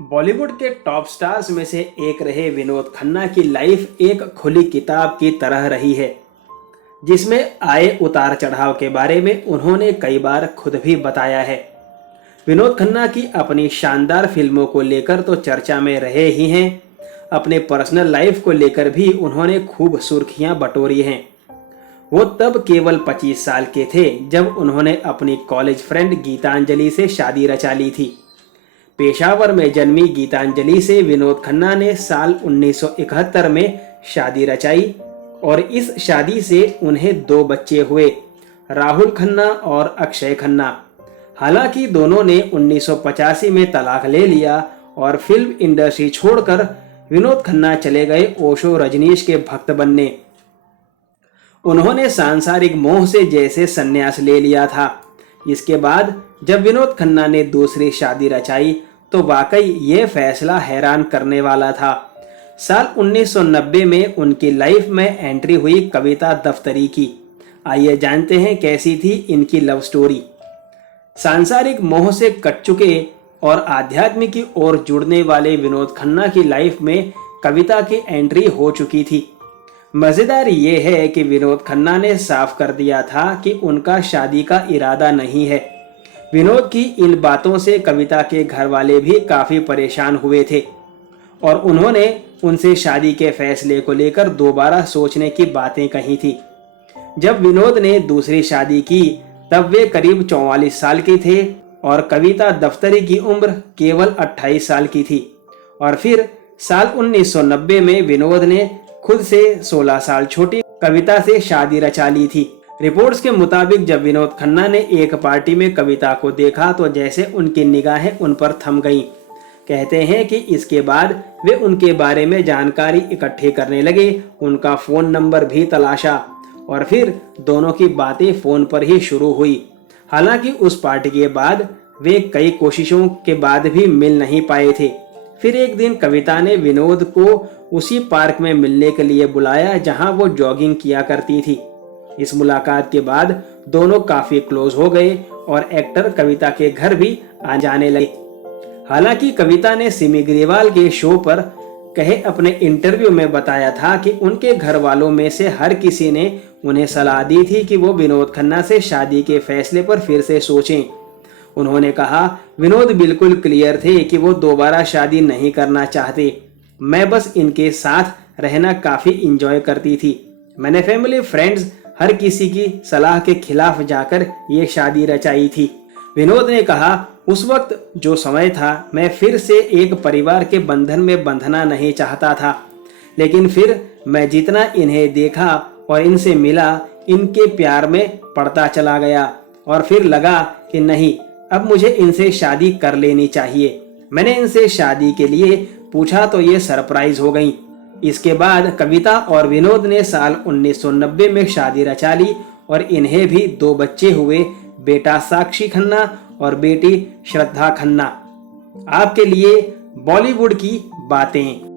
बॉलीवुड के top stars में से एक रहे विनोद खन्ना की लाइफ एक खुली किताब की तरह रही है, जिसमें आए उतार चढ़ाव के बारे में उन्होंने कई बार खुद भी बताया है। विनोद खन्ना की अपनी शानदार फिल्मों को लेकर तो चर्चा में रहे ही हैं, अपने पर्सनल लाइफ को लेकर भी उन्होंने खूब सुर्खियां बटोरी हैं। वो तब केवल 25 साल के थे जब उन्होंने अपनी कॉलेज फ्रेंड गीतांजलि से शादी रचा ली थी। पेशावर में जन्मी गीतांजलि से विनोद खन्ना ने साल 1971 में शादी रचाई और इस शादी से उन्हें 2 बच्चे हुए, राहुल खन्ना और अक्षय खन्ना। हालांकि दोनों ने 1985 में तलाक ले लिया और फिल्म इंडस्ट्री छोड़कर विनोद खन्ना चले गए ओशो रजनीश के भक्त बनने। उन्होंने सांसारिक मोह से जैसे संन्यास ले लिया था। इसके बाद जब विनोद खन्ना ने दूसरी शादी रचाई तो वाकई ये फैसला हैरान करने वाला था। साल 1990 में उनकी लाइफ में एंट्री हुई कविता दफ्तरी की। आइए जानते हैं कैसी थी इनकी लव स्टोरी। सांसारिक मोह से कट चुके और आध्यात्म की ओर जुड़ने वाले विनोद खन्ना की लाइफ में कविता की एंट्री हो चुकी थी। मजेदार ये है कि विनोद खन्ना ने साफ कर दिया था कि उनका शादी का इरादा नहीं है। विनोद की इन बातों से कविता के घर वाले भी काफी परेशान हुए थे और उन्होंने उनसे शादी के फैसले को लेकर दोबारा सोचने की बातें कही थी। जब विनोद ने दूसरी शादी की तब वे करीब 44 साल के थे और कविता दफ्तरी की उम्र केवल 28 साल की थी। और फिर साल 1990 में विनोद ने खुद से 16 साल छोटी कविता से शादी रचा ली थी। रिपोर्ट्स के मुताबिक जब विनोद खन्ना ने एक पार्टी में कविता को देखा तो जैसे उनकी निगाहें उन पर थम गईं। कहते हैं कि इसके बाद वे उनके बारे में जानकारी इकट्ठे करने लगे, उनका फोन नंबर भी तलाशा और फिर दोनों की बातें फोन पर ही शुरू हुई। हालांकि उस पार्टी के बाद वे कई कोशिशों के बाद भी मिल नहीं पाए थे। फिर एक दिन कविता ने विनोद को उसी पार्क में मिलने के लिए बुलाया जहां वो जॉगिंग किया करती थी। इस मुलाकात के बाद दोनों काफी क्लोज हो गए और एक्टर कविता के घर भी आ जाने लगे। हालांकि कविता ने सिमी ग्रेवाल के शो पर कहे अपने इंटरव्यू में बताया था कि उनके घर वालों में से हर किसी ने उन्हें सलाह दी थी कि वो विनोद खन्ना से शादी के फैसले पर फिर से सोचें। उन्होंने कहा, विनोद बिल्कुल क्लियर थे कि वो दोबारा शादी नहीं करना चाहते। मैं बस इनके साथ रहना काफी इंजॉय करती थी। मैंने फैमिली, फ्रेंड्स, हर किसी की सलाह के खिलाफ जाकर ये शादी रचाई थी। विनोद ने कहा, उस वक्त जो समय था मैं फिर से एक परिवार के बंधन में बंधना नहीं चाहता था, लेकिन फिर मैं जितना इन्हें देखा और इनसे मिला, इनके प्यार में पड़ता चला गया और फिर लगा कि नहीं, अब मुझे इनसे शादी कर लेनी चाहिए। मैंने इनसे शादी के लिए पूछा तो ये सरप्राइज हो गई। इसके बाद कविता और विनोद ने साल 1990 में शादी रचा ली और इन्हें भी 2 बच्चे हुए, बेटा साक्षी खन्ना और बेटी श्रद्धा खन्ना। आपके लिए बॉलीवुड की बातें।